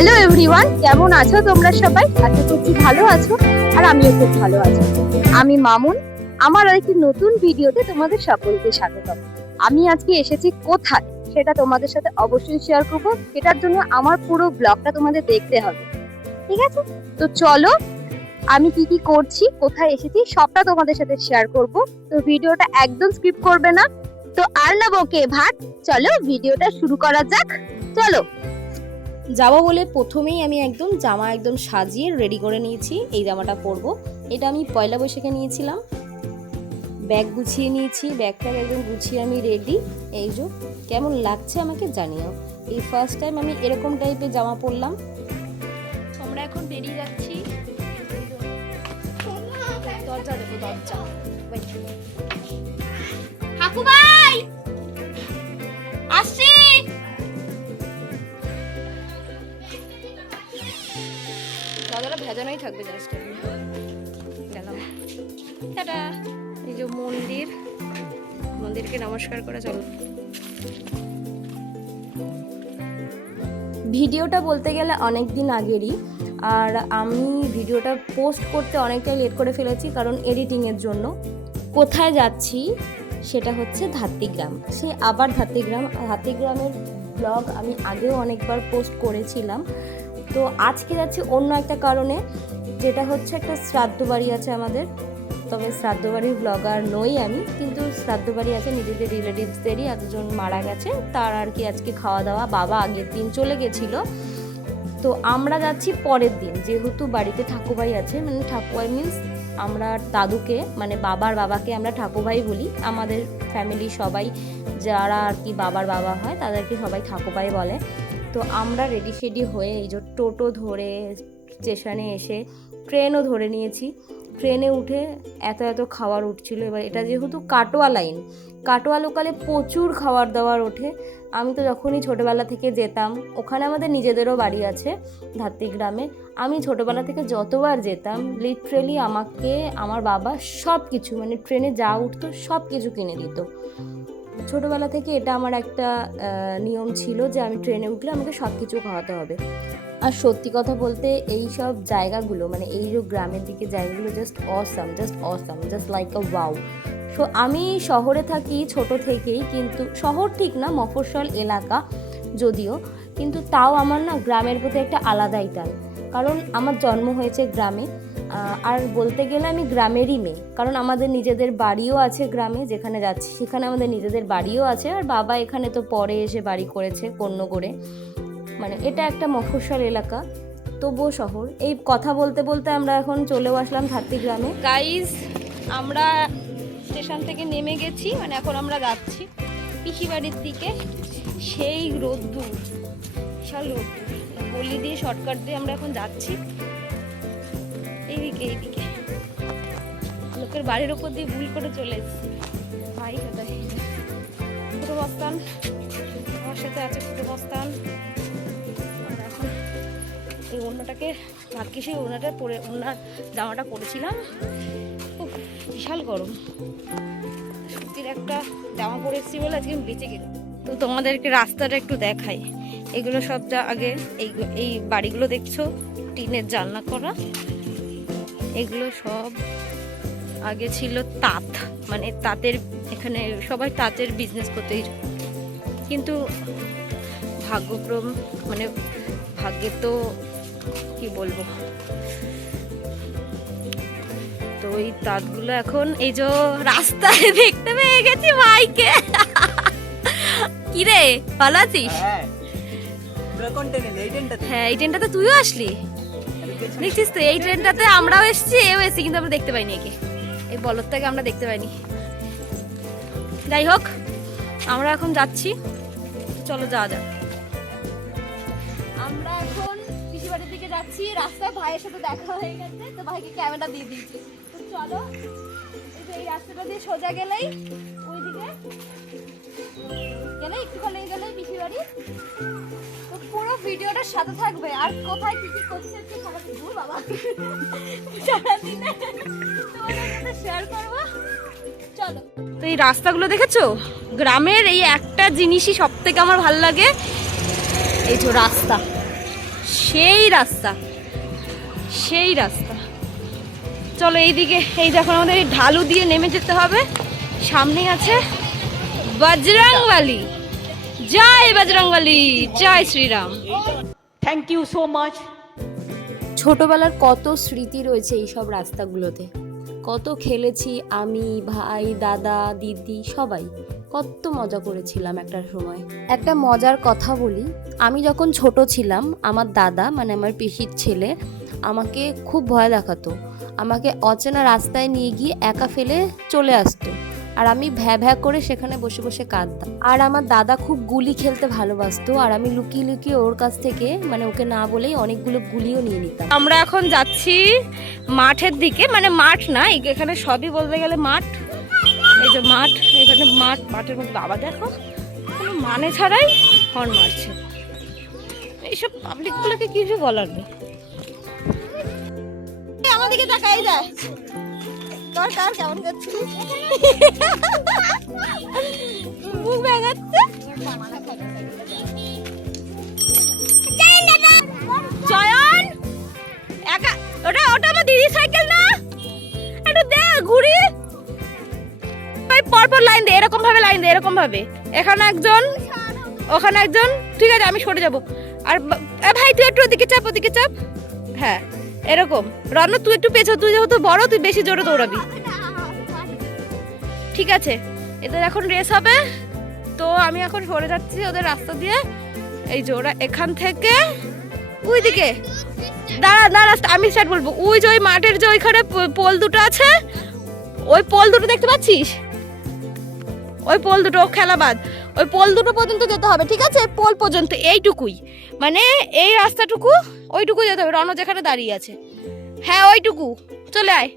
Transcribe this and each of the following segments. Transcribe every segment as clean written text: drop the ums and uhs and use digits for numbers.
Hello everyone, কেমন আছো তোমরা সবাই? আশা করছি ভালো আছো আর আমিও খুব ভালো আছি। আমি মামুন, আমার একটি নতুন ভিডিওতে তোমাদের সকলকে স্বাগতম। আমি আজকে এসেছি কোথায় সেটা তোমাদের সাথে অবশ্যই শেয়ার করবো। সেটার জন্য আমার পুরো ব্লগটা তোমাদের দেখতে হবে, ঠিক আছে? তো চলো, আমি কি কি করছি, কোথায় এসেছি সবটা তোমাদের সাথে শেয়ার করব। তো ভিডিওটা একদম স্কিপ করবে না। তো আর না বকে ভাট, চলো ভিডিওটা শুরু করা যাক। চলো। যাবো বলে প্রথমেই আমি একদম জামা একদম সাজিয়ে রেডি করে নিয়েছি। এই জামাটা পরবো, এটা আমি পয়লা বৈশাখে নিয়েছিলাম। ব্যাগ গুছিয়ে নিয়েছি, ব্যাগটা একদম গুছিয়ে আমি রেডি। এই যে কেমন লাগছে আমাকে জানিও। এই ফার্স্ট টাইম আমি এরকম টাইপের জামা পরলাম। আমরা এখন বেরিয়ে যাচ্ছি। দরজা দেবো, দরজা হাকু ভাই আসছি। দাদারা ভেজানোই থাকবে জাস্ট। গেলাম, টাটা। এই যে মন্দিরকে নমস্কার করে চলো। ভিডিওটা বলতে গেলে অনেক দিন আগেরই, আর আমি ভিডিওটা পোস্ট করতে অনেকটাই লেট করে ফেলেছি কারণ এডিটিংয়ের জন্য। কোথায় যাচ্ছি সেটা হচ্ছে ধাত্রীগ্রাম। সে আবার ধাত্রীগ্রামের ব্লগ আমি আগেও অনেকবার পোস্ট করেছিলাম। তো আজকে যাচ্ছি অন্য একটা কারণে, যেটা হচ্ছে একটা শ্রাদ্ধ বাড়ি আছে আমাদের। তবে শ্রাদ্ধ বাড়ির ব্লগার নই আমি, কিন্তু শ্রাদ্ধ বাড়ি আছে নিজেদের রিলেটিভসদেরই, একজন মারা গেছে তার আর কি আজকে খাওয়া দাওয়া। বাবা আগের দিন চলে গেছিল, তো আমরা যাচ্ছি পরের দিন। যেহেতু বাড়িতে ঠাকুরভাই আছে, মানে ঠাকুরভাই মিন্স আমরা দাদুকে, মানে বাবার বাবাকে আমরা ঠাকুরভাই বলি। আমাদের ফ্যামিলি সবাই যারা আর কি বাবার বাবা হয় তাদেরকে সবাই ঠাকুরভাই বলে। তো আমরা রেডি শেডি হয়ে এই যে টোটো ধরে স্টেশনে এসে ট্রেনও ধরে নিয়েছি। ট্রেনে উঠে এত খাবার উঠছিল। এবার এটা যেহেতু কাটোয়া লাইন, কাটোয়া লোকালে প্রচুর খাবার দাবার ওঠে। আমি তো যখনই ছোটোবেলা থেকে যেতাম, ওখানে আমাদের নিজেদেরও বাড়ি আছে ধাত্রীগ্রামে। আমি ছোটোবেলা থেকে যতবার যেতাম লিটারেলি আমাকে আমার বাবা সব কিছু, মানে ট্রেনে যা উঠতো সব কিছু কিনে দিত। ছোটোবেলা থেকে এটা আমার একটা নিয়ম ছিল যে আমি ট্রেনে উঠলে আমাকে সব কিছু খাওয়াতে হবে। আর সত্যি কথা বলতে এই সব জায়গাগুলো, মানে এই যে গ্রামের দিকে জায়গাগুলো জাস্ট অসাম, জাস্ট লাইক আ ওয়াও। সো আমি শহরে থাকি ছোট থেকেই, কিন্তু শহর ঠিক না, মফস্বল এলাকা যদিও, কিন্তু তাও আমার না গ্রামের প্রতি একটা আলাদাই টান। কারণ আমার জন্ম হয়েছে গ্রামে, আর বলতে গেলে আমি গ্রামেরই মেয়ে। কারণ আমাদের নিজেদের বাড়িও আছে গ্রামে, যেখানে যাচ্ছি সেখানে আমাদের নিজেদের বাড়িও আছে। আর বাবা এখানে তো পরে এসে বাড়ি করেছে কন্য করে, মানে এটা একটা মফস্বল এলাকা তবুও শহর। এই কথা বলতে বলতে আমরা এখন চলেও আসলাম ধাত্রীগ্রামে। গাইজ, আমরা স্টেশন থেকে নেমে গেছি, মানে এখন আমরা যাচ্ছি পিসি বাড়ির দিকে। সেই রোদ্দুর, বিশাল রোদ্দুর, গলি দিয়ে শর্টকাট দিয়ে আমরা এখন যাচ্ছি এইদিকে। লোকের বাড়ির ওপর দিয়ে ভুল করে চলে এসেছি। ভাই কোথায়? ছোটো বস্তান আমার সাথে আছে, ছোটো বস্তান। এই ওড়নাটাকে ভাগ্যে সেই ওড়নাটা পরে, ওড়নার জামাটা পরেছিলাম। বিশাল গরম, সত্যির একটা জামা পরে এসেছি বলে আজকে আমি বেঁচে গেলাম। তো তোমাদেরকে রাস্তাটা একটু দেখাই। এগুলো সব যা আগে এই বাড়িগুলো দেখছো টিনের জানলা করা, এগুলো সব আগে ছিল তাঁত, মানে তাঁতের, এখানে সবাই তাঁতের বিজনেস করতেই। কিন্তু ভাগ্যক্রম, মানে ভাগ্যে তো কি বলবো, তো ওই তাঁতগুলো এখন এই যে রাস্তায় দেখতে পেয়ে গেছি ভাইকে। কি রে, ভালো আছিস? হ্যাঁ, এই ট্রেনটাতে তুইও আসলি, দেখছিস তো? এই ট্রেনটাতে আমরাও এসেছি, এও এসেছি, কিন্তু আমরা দেখতে পাইনি একে। এই বলদটাকে আমরা দেখতে পাইনি। যাই হোক, আমরা এখন যাচ্ছি, চলো যাওয়া যাক। আমরা এখন পিসি বাড়ির দিকে যাচ্ছি। রাস্তায় ভাইয়ের সাথে দেখা হয়ে গেছে, তো ভাইকে ক্যামেরা দিয়ে দিয়েছি। তো চলো, এই রাস্তাটা দিয়ে সোজা গেলেই ওইদিকে একটুখানি গেলেই পিসি বাড়ি। তো পুরো ভিডিওটার সাথে থাকবে, আর কোথায় কি কি করছে বাবা সারাদিনে তোমাদের সাথে শেয়ার করবো। চলো। তো এই রাস্তাগুলো দেখেছো, গ্রামের এই একটা জিনিসই সব থেকে আমার ভালো লাগে, এই যে রাস্তা। সেই রাস্তা, সেই রাস্তা। চলো এইদিকে, এই যখন আমাদের এই ঢালু দিয়ে নেমে যেতে হবে, সামনে আছে বজরংবলী। জয় বজরংবলী, জয় Shriram. Thank you so much. ছোটবেলার কত স্মৃতি রয়েছে এইসব রাস্তাগুলোতে, কত খেলেছি আমি, ভাই, দাদা, দিদি, সবাই কত মজা করেছিলাম একটা সময়। একটা মজার কথা বলি, আমি যখন ছোট ছিলাম আমার দাদা মানে আমার পিসির ছেলে আমাকে খুব ভয় দেখাতো, আমাকে অচেনা রাস্তায় নিয়ে গিয়ে একা ফেলে চলে আসতো, আর আমি ভ্যা ভ্যা করে সেখানে বসে বসে কাঁদতাম। আর আমার দাদা খুব গুলি খেলতে ভালোবাসতো, আর আমি লুকিয়ে লুকিয়ে ওর কাছ থেকে মানে ওকে না বলেই অনেকগুলো গুলিও নিয়ে নিতাম। আমরা এখন যাচ্ছি মাঠের দিকে, মানে মাঠ না, এখানে সবই বলতে গেলে মাঠ। এই যে মাঠ, এখানে মাঠ, মাঠের মধ্যে বাবা দেখো কোনো মানে ছাড়াই হর্ন মারছে। এইসব পাবলিকগুলোকে কিছু বলার নেই। আমাদেরকে তাকাই যায় দরকার কেমন করছিস, মুখ ব্যাঙাচ্ছে। জয়ন একা, ওটা ওটা আমার দিদির সাইকেল না, একটু দে ঘুরি। পরপর লাইন দে, এরকম ভাবে লাইন দে, এরকম ভাবে। এখানে একজন, ওখানে একজন, ঠিক আছে আমি সরে যাবো। আর ভাই তুই একটু ওদিকে চাপ, ওদিকে চাপ। হ্যাঁ এরকম। রণ তুই একটু পেছো, তুই যেহেতু বড় তুই বেশি জোরে দৌড়াবি, ঠিক আছে? এদের এখন রেস হবে, তো আমি এখন সরে যাচ্ছি ওদের রাস্তা দিয়ে। এই যে ওরা এখান থেকে ওই দিকে দাঁড়া দাঁড়া, আমি স্টার্ট বলবো। ওই যে ওই মাঠের যে ওইখানে পোল দুটো আছে, ওই পোল দুটো দেখতে পাচ্ছিস, ওই পোল দুটো খেলাবাদ, ওই পোল দুটো পর্যন্ত যেতে হবে, ঠিক আছে? পোল পর্যন্ত এইটুকুই, মানে এই রাস্তাটুকু ওইটুকু যেতে হবে। রণ যেখানে দাঁড়িয়ে আছে, হ্যাঁ ওইটুকু। চলে আয়,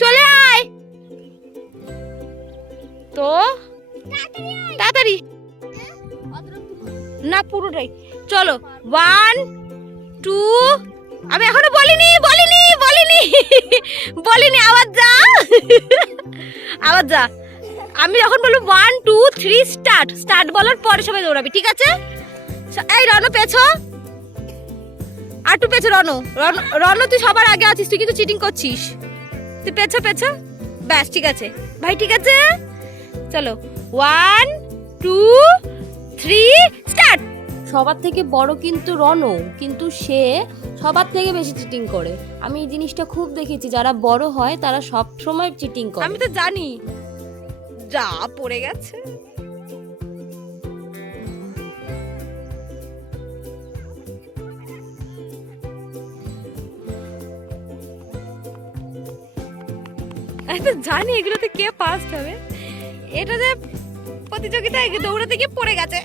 চলে আয় তো তাড়াতাড়ি না, পুরোটাই। চলো 1 2, আমি এখনো বলিনি বলিনি বলিনি বলিনি, আবার যা আবার যা। আমি যখন বলবো 1 2 3 স্টার্ট, স্টার্ট বলার পরে সবাই দৌড়াবি, ঠিক আছে? এই রণ পেছো, আর একটু পেছো। রণ রণ তুই সবার আগে আছিস, তুই কিন্তু চিটিং করছিস। তুই পেছো পেছো, ব্যাস ঠিক আছে ভাই, ঠিক আছে? চলো 1 2 3 স্টার্ট। সবার থেকে বড় কিন্তু রণ, কিন্তু সে সবার থেকে বেশি চিটিং করে। আমি এই জিনিসটা খুব দেখেছি, যারা বড় হয় তারা সব সময় চিটিং করে। আমি তো জানি, যা পড়ে গেছে। আমি তো জানি এগুলোতে কে ফার্স্ট হবে। এটা যে প্রতিযোগিতায় দৌড়াতে গিয়ে পড়ে গেছে।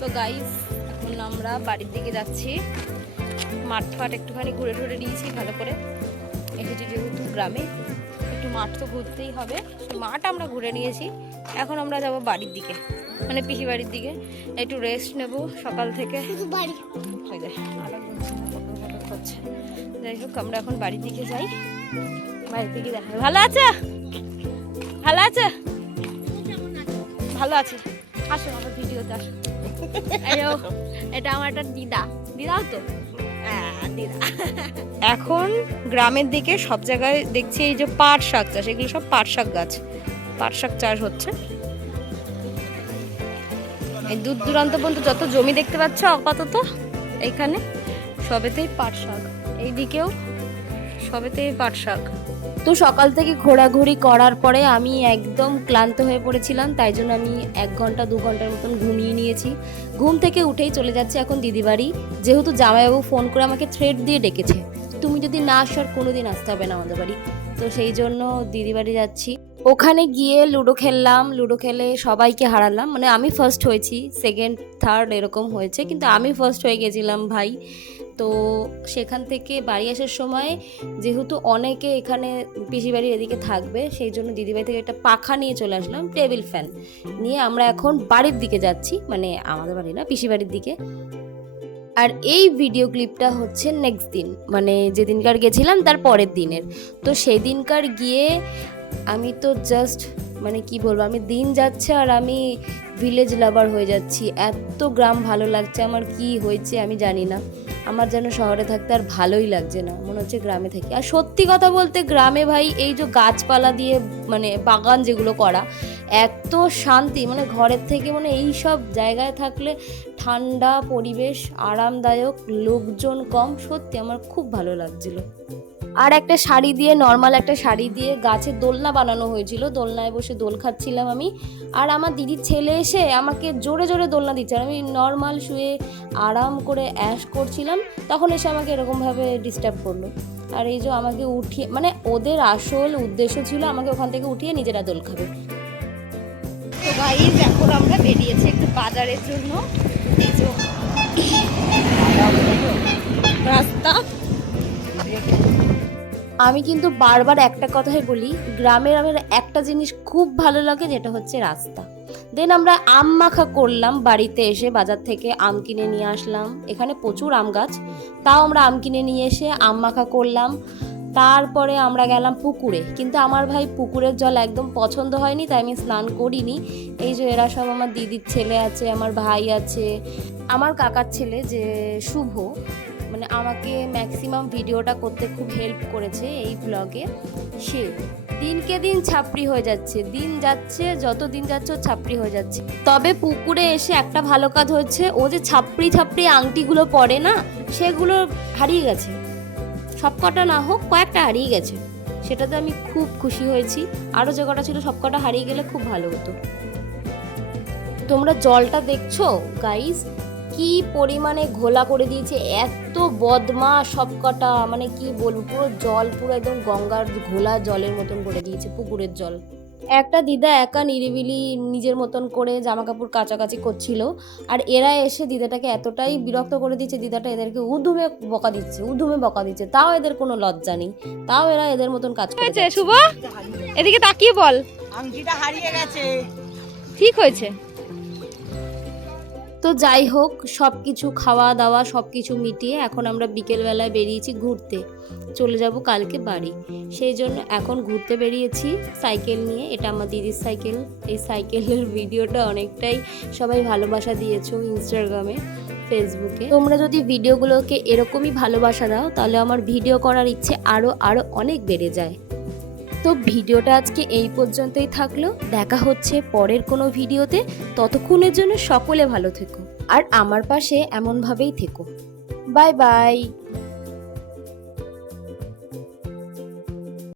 তো গাইস এখন আমরা বাড়ির দিকে যাচ্ছি। মাঠ ফাট একটুখানি ঘুরে ঘুরে নিয়েছি ভালো করে, এসেছি যেহেতু গ্রামে, একটু মাঠ তো ঘুরতেই হবে। মাঠ আমরা ঘুরে নিয়েছি, এখন আমরা যাব বাড়ির দিকে, মানে পিসি বাড়ির দিকে। একটু রেস্ট নেব সকাল থেকে। যাই হোক আমরা এখন বাড়ির দিকে যাই, বাড়ির দিকে দেখা। ভালো আছে, ভালো আছে, ভালো আছে। আসো আমার ভিডিওতে আসো। এটা আমার একটা দিদা, দিদাও তো দিদা। এখন গ্রামের দিকে সব জায়গায় দেখছি এই যে পাট শাক চাষ, এগুলো সব পাট শাক গাছ, পাট শাক চাষ হচ্ছে। এই দূর দূরান্ত পর্যন্ত যত জমি দেখতে পাচ্ছ আপাতত এইখানে সবেতেই পাট শাক, এইদিকেও সবেতেই পাট শাক। তো সকাল থেকে ঘোরাঘুরি করার পরে আমি একদম ক্লান্ত হয়ে পড়েছিলাম, তাই জন্য আমি 1 ঘন্টা 2 ঘন্টার মতন ঘুমিয়ে নিয়েছি। ঘুম থেকে উঠেই চলে যাচ্ছে এখন দিদি বাড়ি, যেহেতু জামাইবাবু ফোন করে আমাকে থ্রেট দিয়ে ডেকেছে, তুমি যদি না আসো আর কোনোদিন আসতে হবে না আমাদের বাড়ি। তো সেই জন্য দিদি বাড়ি যাচ্ছি। ওখানে গিয়ে লুডো খেললাম, লুডো খেলে সবাইকে হারালাম, মানে আমি ফার্স্ট হয়েছি, সেকেন্ড থার্ড এরকম হয়েছে, কিন্তু আমি ফার্স্ট হয়ে গেছিলাম ভাই। তো সেখান থেকে বাড়ি আসার সময় যেহেতু অনেকে এখানে পিসি বাড়ির এদিকে থাকবে, সেই জন্য দিদিবাড়ি থেকে একটা পাখা নিয়ে চলে আসলাম, টেবিল ফ্যান নিয়ে আমরা এখন বাড়ির দিকে যাচ্ছি, মানে আমাদের বাড়ি না পিসি বাড়ির দিকে। আর এই ভিডিও ক্লিপটা হচ্ছে নেক্সট দিন, মানে যেদিনকার গেছিলাম তার পরের দিনের। তো সেদিনকার গিয়ে আমি তো জাস্ট মানে কি বলবো, আমি দিন যাচ্ছে আর আমি ভিলেজ লাভার হয়ে যাচ্ছি। এত গ্রাম ভালো লাগছে আমার, কি হয়েছে আমি জানি না। আমার যেন শহরে থাকতে আর ভালোই লাগছে না, মনে হচ্ছে গ্রামে থাকি। আর সত্যি কথা বলতে গ্রামে ভাই এই যে গাছপালা দিয়ে মানে বাগান যেগুলো করা, এত শান্তি, মানে ঘরের থেকে মানে এই সব জায়গায় থাকলে ঠান্ডা পরিবেশ, আরামদায়ক, লোকজন কম, সত্যি আমার খুব ভালো লাগছিল। আর একটা শাড়ি দিয়ে, নর্মাল একটা শাড়ি দিয়ে গাছের দোলনা বানানো হয়েছিল, দোলনায় বসে দোল খাচ্ছিলাম আমি। আর আমার দিদির ছেলে এসে আমাকে জোরে জোরে দোলনা দিচ্ছে, আর আমি নর্মাল শুয়ে আরাম করে অ্যাশ করছিলাম, তখন এসে আমাকে এরকমভাবে ডিস্টার্ব করলো। আর এই যে আমাকে উঠিয়ে, মানে ওদের আসল উদ্দেশ্য ছিল আমাকে ওখান থেকে উঠিয়ে নিজেরা দোল খাবে। তো গাইস এখন আমরা বেরিয়েছি একটু বাজারের জন্য। এই যে রাস্তা, আমি কিন্তু বারবার একটা কথাই বলি, গ্রামের আমার একটা জিনিস খুব ভালো লাগে, যেটা হচ্ছে রাস্তা। দেন আমরা আম মাখা করলাম বাড়িতে এসে, বাজার থেকে আম কিনে নিয়ে আসলাম, এখানে প্রচুর আম গাছ, তাও আমরা আম কিনে নিয়ে এসে আম মাখা করলাম। তারপরে আমরা গেলাম পুকুরে, কিন্তু আমার ভাই পুকুরের জল একদম পছন্দ হয়নি, তাই আমি স্নান করিনি। এই যে এরা সব আমার দিদির ছেলে আছে, আমার ভাই আছে, আমার কাকার ছেলে যে শুভ, মানে আমাকে ম্যাক্সিমাম ভিডিওটা করতে খুব হেল্প করেছে এই ব্লগে। সে দিনকে দিন ছাপড়ি হয়ে যাচ্ছে, দিন যাচ্ছে, যত দিন যাচ্ছে ও ছাপড়ি হয়ে যাচ্ছে। তবে পুকুরে এসে একটা ভালো কাজ হচ্ছে, ও যে ছাপড়ি ছাপড়ি আংটিগুলো পরে না, সেগুলো হারিয়ে গেছে, সবকটা না হোক কয়েকটা হারিয়ে গেছে, সেটাতে আমি খুব খুশি হয়েছি। আরও যে কটা ছিল সবকটা হারিয়ে গেলে খুব ভালো হতো। তোমরা জলটা দেখছো গাইস, কি পরিমাণে ঘোলা করে দিয়েছে, এত বদমা সবকটা, মানে কি বলবো, পুরো জল পুরো একদম গঙ্গার ঘোলা জলের মতন করে দিয়েছে পুকুরের জল। একটা দিদা একা নিরিবিলি নিজের মতন করে জামা কাপড় কাচাকাচি করছিল, আর এরা এসে দিদাটাকে এতটাই বিরক্ত করে দিচ্ছে, দিদাটা এদেরকে উধুমে বকা দিচ্ছে, তাও এদের কোনো লজ্জা নেই, তাও এরা এদের মতন কাজ করেছে। শুভ এদিকে তাকিয়ে বল, আংটিটা হারিয়ে গেছে। ঠিক হয়েছে। তো যাই হোক, সব কিছু খাওয়া দাওয়া সব কিছু মিটিয়ে এখন আমরা বিকেলবেলায় বেরিয়েছি ঘুরতে, চলে যাব কালকে বাড়ি। সেই জন্য এখন ঘুরতে বেরিয়েছি সাইকেল নিয়ে, এটা আমার দিদির সাইকেল। এই সাইকেলের ভিডিওটা অনেকটাই সবাই ভালোবাসা দিয়েছো ইনস্টাগ্রামে, ফেসবুকে। তোমরা যদি ভিডিওগুলোকে এরকমই ভালোবাসা দাও, তাহলে আমার ভিডিও করার ইচ্ছে আরও অনেক বেড়ে যায়। তো ভিডিওটা আজকে এই পর্যন্তই থাকলো, দেখা হচ্ছে পরের কোনো ভিডিওতে। ততক্ষণের জন্য সকলে ভালো থেকো আর আমার পাশে এমনভাবেই থেকো। Bye bye.